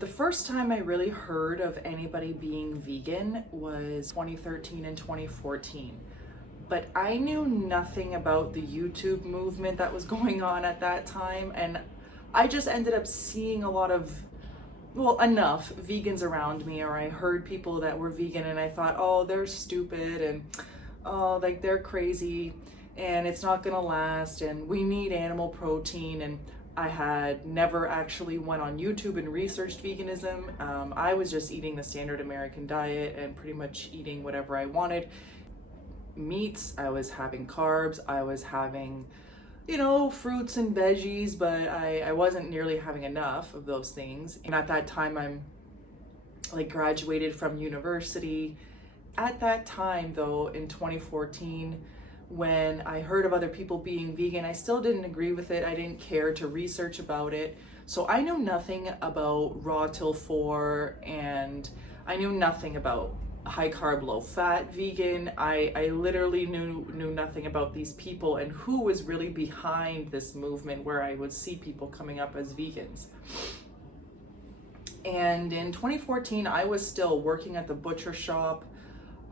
The first time I really heard of anybody being vegan was 2013 and 2014. But I knew nothing about the YouTube movement that was going on at that time. And I just ended up seeing a lot of, enough vegans around me, or I heard people that were vegan and I thought, oh, they're stupid and oh, like they're crazy and it's not gonna last and we need animal protein. And I had never actually went on YouTube and researched veganism. I was just eating the standard American diet and pretty much eating whatever I wanted. Meats, I was having carbs, I was having, fruits and veggies, but I wasn't nearly having enough of those things. And at that time, I'm graduated from university. At that time though, in 2014, when I heard of other people being vegan, I still didn't agree with it. I didn't care to research about it. So I knew nothing about raw till 4, and I knew nothing about high carb, low fat vegan. I literally knew nothing about these people and who was really behind this movement where I would see people coming up as vegans. And in 2014, I was still working at the butcher shop.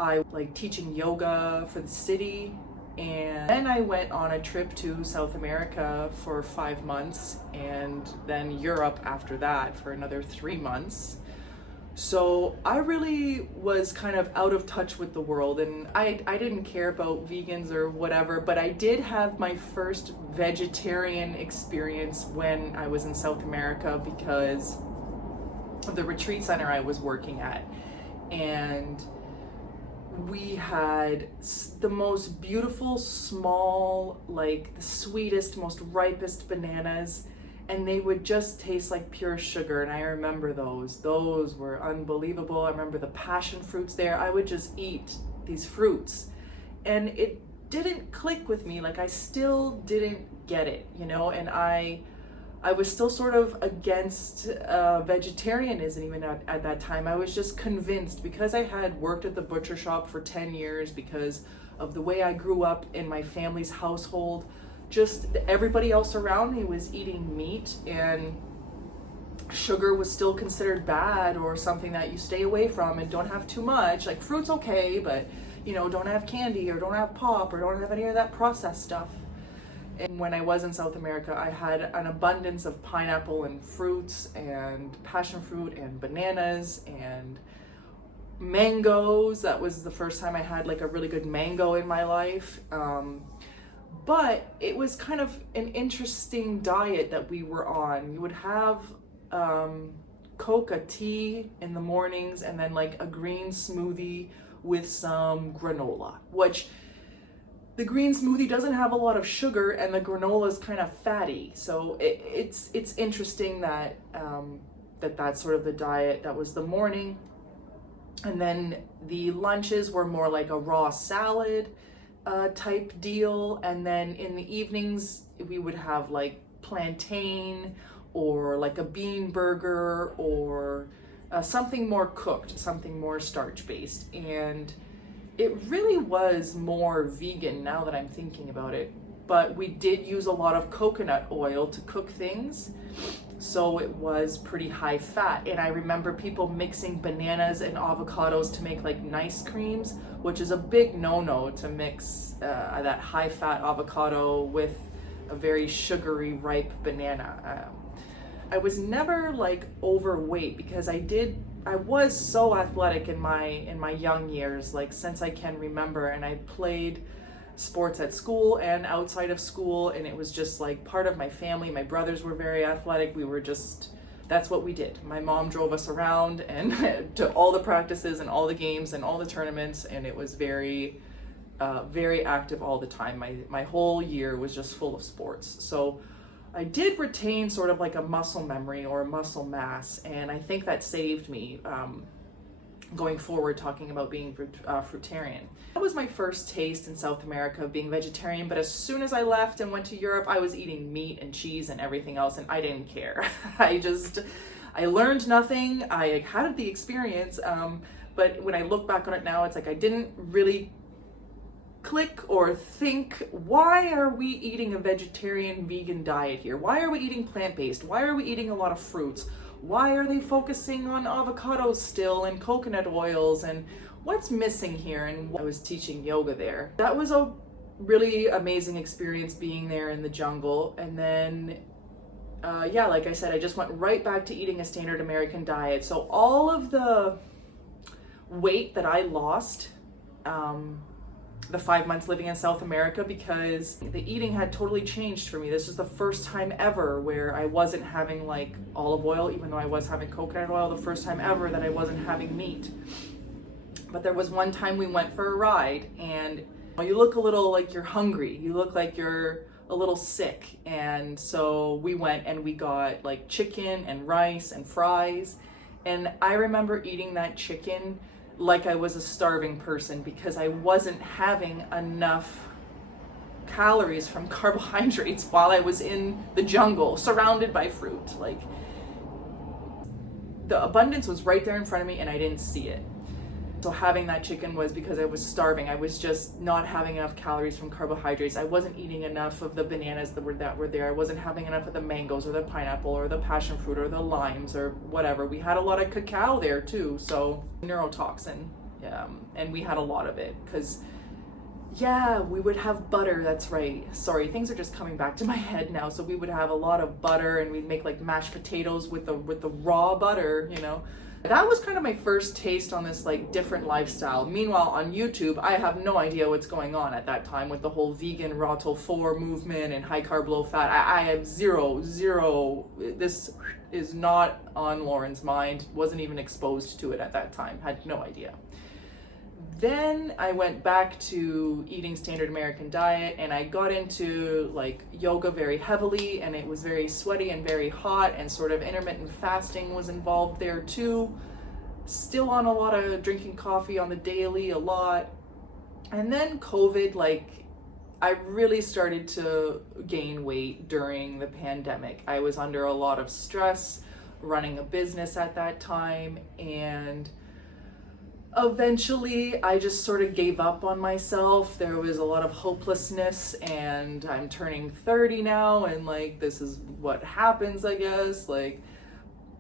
I teaching yoga for the city. And then I went on a trip to South America for 5 months, and then Europe after that for another 3 months. So I really was kind of out of touch with the world, and I didn't care about vegans or whatever, but I did have my first vegetarian experience when I was in South America because of the retreat center I was working at. And we had the most beautiful, small, the sweetest, most ripest bananas, and they would just taste like pure sugar. And I remember those were unbelievable. I remember the passion fruits there. I would just eat these fruits, and it didn't click with me. I still didn't get it, and I was still sort of against vegetarianism even at that time. I was just convinced, because I had worked at the butcher shop for 10 years, because of the way I grew up in my family's household, just everybody else around me was eating meat, and sugar was still considered bad or something that you stay away from and don't have too much. Fruit's okay, but don't have candy or don't have pop or don't have any of that processed stuff. And when I was in South America, I had an abundance of pineapple and fruits and passion fruit and bananas and mangoes. That was the first time I had a really good mango in my life. But it was kind of an interesting diet that we were on. You would have coca tea in the mornings, and then a green smoothie with some granola, which the green smoothie doesn't have a lot of sugar and the granola is kind of fatty. So it's interesting that that's sort of the diet. That was the morning. And then the lunches were more like a raw salad type deal. And then in the evenings, we would have plantain or a bean burger or something more cooked, something more starch based. And it really was more vegan now that I'm thinking about it, but we did use a lot of coconut oil to cook things, so it was pretty high fat. And I remember people mixing bananas and avocados to make nice creams, which is a big no-no to mix that high fat avocado with a very sugary ripe banana. I was never overweight because I was so athletic in my young years, since I can remember, and I played sports at school and outside of school, and it was just part of my family. My brothers were very athletic. That's what we did. My mom drove us around and to all the practices and all the games and all the tournaments, and it was very, very active all the time. My whole year was just full of sports. So I did retain sort of a muscle memory or a muscle mass, and I think that saved me going forward talking about being fruitarian. That was my first taste in South America of being vegetarian, but as soon as I left and went to Europe, I was eating meat and cheese and everything else, and I didn't care. I learned nothing. I had the experience, but when I look back on it now, it's I didn't really click or think, why are we eating a vegetarian vegan diet here? Why are we eating plant-based? Why are we eating a lot of fruits? why are they focusing on avocados still and coconut oils, and what's missing here? And I was teaching yoga there. That was a really amazing experience being there in the jungle. And then like I said, I just went right back to eating a standard American diet. So all of the weight that I lost the 5 months living in South America, because the eating had totally changed for me. This was the first time ever where I wasn't having like olive oil, even though I was having coconut oil, the first time ever that I wasn't having meat. But there was one time we went for a ride, and you look a little like you're hungry. You look like you're a little sick. And so we went and we got like chicken and rice and fries. And I remember eating that chicken like I was a starving person, because I wasn't having enough calories from carbohydrates while I was in the jungle surrounded by fruit. Like, the abundance was right there in front of me and I didn't see it. So having that chicken was because I was starving. I was just not having enough calories from carbohydrates. I wasn't eating enough of the bananas that were there. I wasn't having enough of the mangoes or the pineapple or the passion fruit or the limes or whatever. We had a lot of cacao there too, so neurotoxin. And we had a lot of it because, we would have butter. That's right. Sorry, things are just coming back to my head now. So we would have a lot of butter, and we'd make like mashed potatoes with the raw butter, you know. That was kind of my first taste on this like different lifestyle. Meanwhile, on YouTube, I have no idea what's going on at that time with the whole vegan raw tofu movement and high carb, low fat. I have zero. This is not on Lauren's mind. Wasn't even exposed to it at that time. Had no idea. Then I went back to eating standard American diet, and I got into like yoga very heavily, and it was very sweaty and very hot, and sort of intermittent fasting was involved there too. Still on a lot of drinking coffee on the daily, a lot. And then COVID, like, I really started to gain weight during the pandemic. I was under a lot of stress running a business at that time, and eventually I just sort of gave up on myself. There was a lot of hopelessness, and I'm turning 30 now, and like, this is what happens, I guess. Like,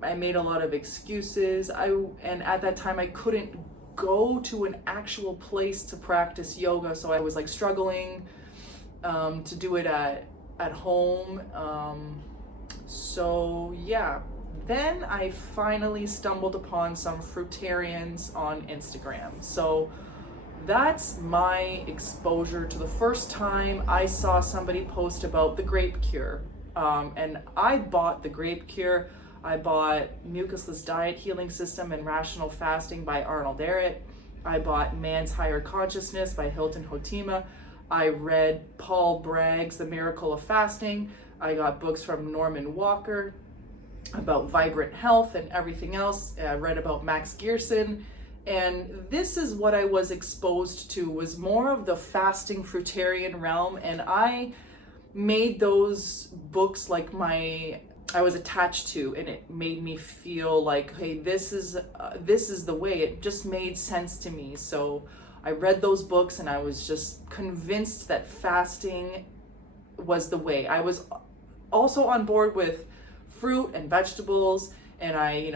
I made a lot of excuses. And at that time I couldn't go to an actual place to practice yoga, so I was like struggling to do it at home. Then I finally stumbled upon some Fruitarians on Instagram. So that's my exposure to the first time I saw somebody post about the grape cure. And I bought the grape cure. I bought Mucusless Diet Healing System and Rational Fasting by Arnold Ehret. I bought Man's Higher Consciousness by Hilton Hotima. I read Paul Bragg's The Miracle of Fasting. I got books from Norman Walker about vibrant health and everything else. I read about Max Gerson, and this is what I was exposed to, was more of the fasting Fruitarian realm. And I made those books like I was attached to, and it made me feel like, hey, this is the way. It just made sense to me. So I read those books, and I was just convinced that fasting was the way. I was also on board with fruit and vegetables, and I,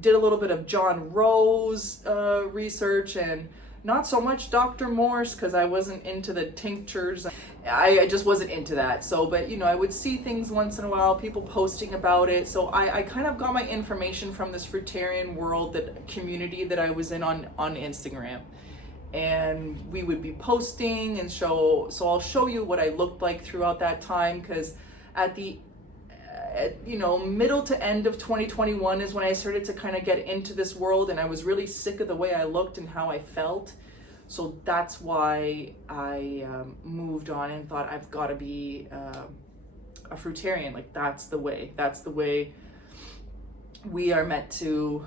did a little bit of John Rowe's research, and not so much Dr. Morse, because I wasn't into the tinctures. I just wasn't into that. So, but I would see things once in a while, people posting about it. So I kind of got my information from this Fruitarian world, that community that I was in on Instagram. And we would be posting and so I'll show you what I looked like throughout that time, because at the middle to end of 2021 is when I started to kind of get into this world, and I was really sick of the way I looked and how I felt. So that's why I moved on and thought, I've got to be a Fruitarian. Like, that's the way we are meant to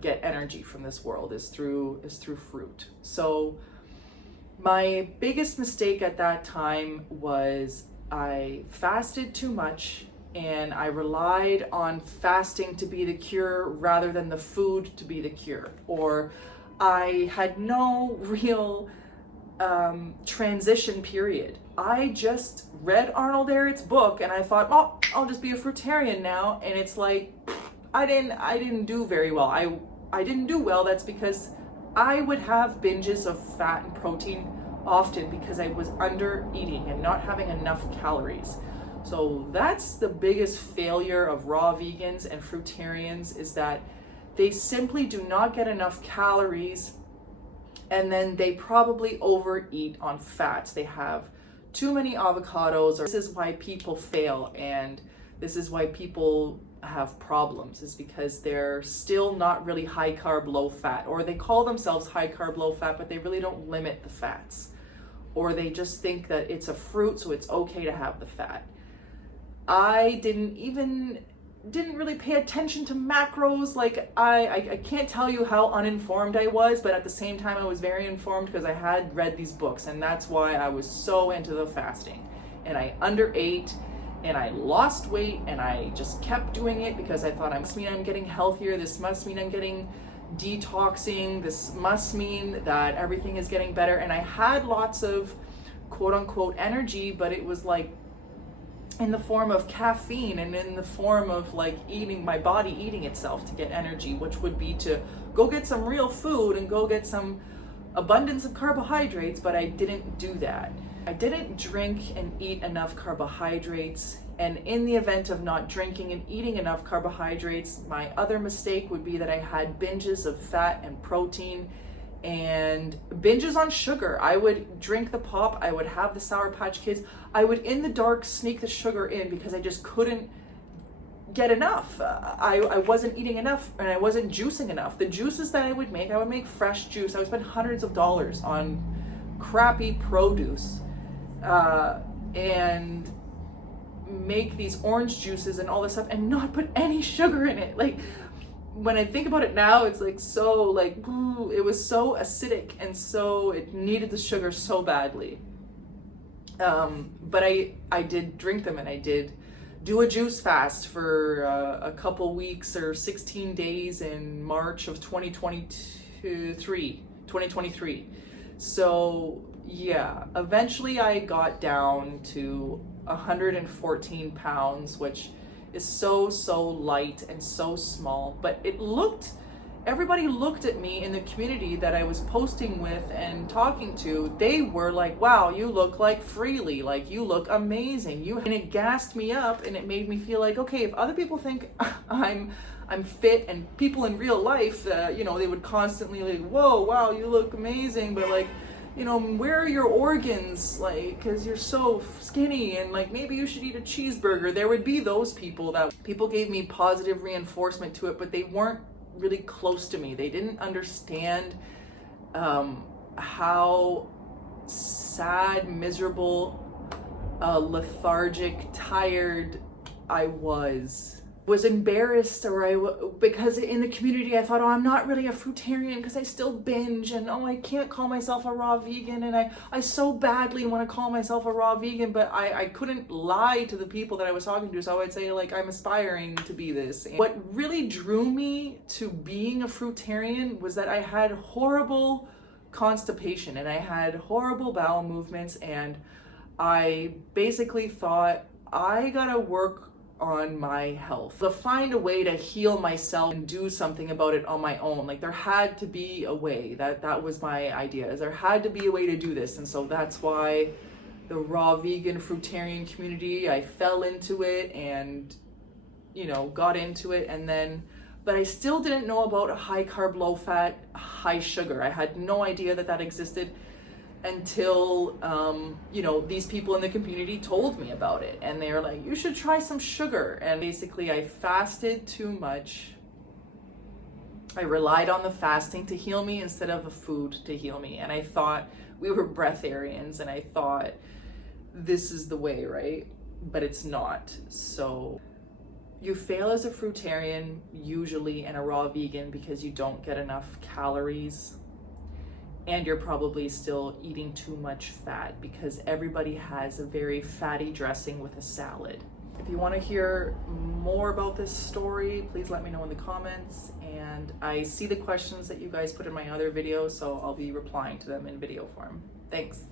get energy from this world, is through fruit. So my biggest mistake at that time was I fasted too much, and I relied on fasting to be the cure rather than the food to be the cure. Or I had no real transition period. I just read Arnold Ehret's book, and I thought, I'll just be a Fruitarian now. And it's like, I didn't do very well. I didn't do well. That's because I would have binges of fat and protein often because I was under eating and not having enough calories. So that's the biggest failure of raw vegans and fruitarians, is that they simply do not get enough calories, and then they probably overeat on fats. They have too many avocados, or this is why people fail, and this is why people have problems, is because they're still not really high carb, low fat, or they call themselves high carb, low fat, but they really don't limit the fats, or they just think that it's a fruit, so it's okay to have the fat. I didn't really pay attention to macros. Like I can't tell you how uninformed I was, but at the same time I was very informed because I had read these books, and that's why I was so into the fasting. And I underate and I lost weight, and I just kept doing it because I thought, it must mean I'm getting healthier, this must mean I'm getting detoxing, this must mean that everything is getting better. And I had lots of quote unquote energy, but it was like in the form of caffeine and in the form of like my body eating itself to get energy, which would be to go get some real food and go get some abundance of carbohydrates, but I didn't do that. I didn't drink and eat enough carbohydrates, and in the event of not drinking and eating enough carbohydrates, my other mistake would be that I had binges of fat and protein and binges on sugar. I would drink the pop, I would have the Sour Patch Kids, I would in the dark sneak the sugar in because I just couldn't get enough. I wasn't eating enough, and I wasn't juicing enough. The juices that I would make fresh juice. I would spend hundreds of dollars on crappy produce and make these orange juices and all this stuff and not put any sugar in it. Like, when I think about it now, it's like so like, ooh, it was so acidic, and so it needed the sugar so badly. But I did drink them, and I did do a juice fast for a couple weeks or 16 days in March of 2023. So yeah, eventually I got down to 114 pounds, which is so light and so small, but everybody looked at me in the community that I was posting with and talking to. They were like, wow, you look like Freely, like you look amazing. And it gassed me up, and it made me feel like, okay, if other people think I'm fit, and people in real life, they would constantly like, whoa, wow, you look amazing, but like, where are your organs? Like, cause you're so skinny, and like, maybe you should eat a cheeseburger. There would be those people that people gave me positive reinforcement to it, but they weren't really close to me. They didn't understand how sad, miserable, lethargic, tired I was embarrassed, because in the community I thought, oh, I'm not really a fruitarian because I still binge, and oh, I can't call myself a raw vegan, and I so badly want to call myself a raw vegan, but I couldn't lie to the people that I was talking to, so I would say like, I'm aspiring to be this. And what really drew me to being a fruitarian was that I had horrible constipation, and I had horrible bowel movements, and I basically thought, I gotta work on my health, to find a way to heal myself and do something about it on my own. Like, there had to be a way. That was my idea, is there had to be a way to do this. And so that's why the raw vegan fruitarian community, I fell into it and got into it. And then, but I still didn't know about a high carb, low fat, high sugar. I had no idea that existed until these people in the community told me about it, and they were like, you should try some sugar. And basically I fasted too much. I relied on the fasting to heal me instead of a food to heal me, and I thought we were breatharians, and I thought this is the way, right? But it's not. So you fail as a fruitarian usually, and a raw vegan, because you don't get enough calories, and you're probably still eating too much fat, because everybody has a very fatty dressing with a salad. If you want to hear more about this story, please let me know in the comments. And I see the questions that you guys put in my other videos, so I'll be replying to them in video form. Thanks.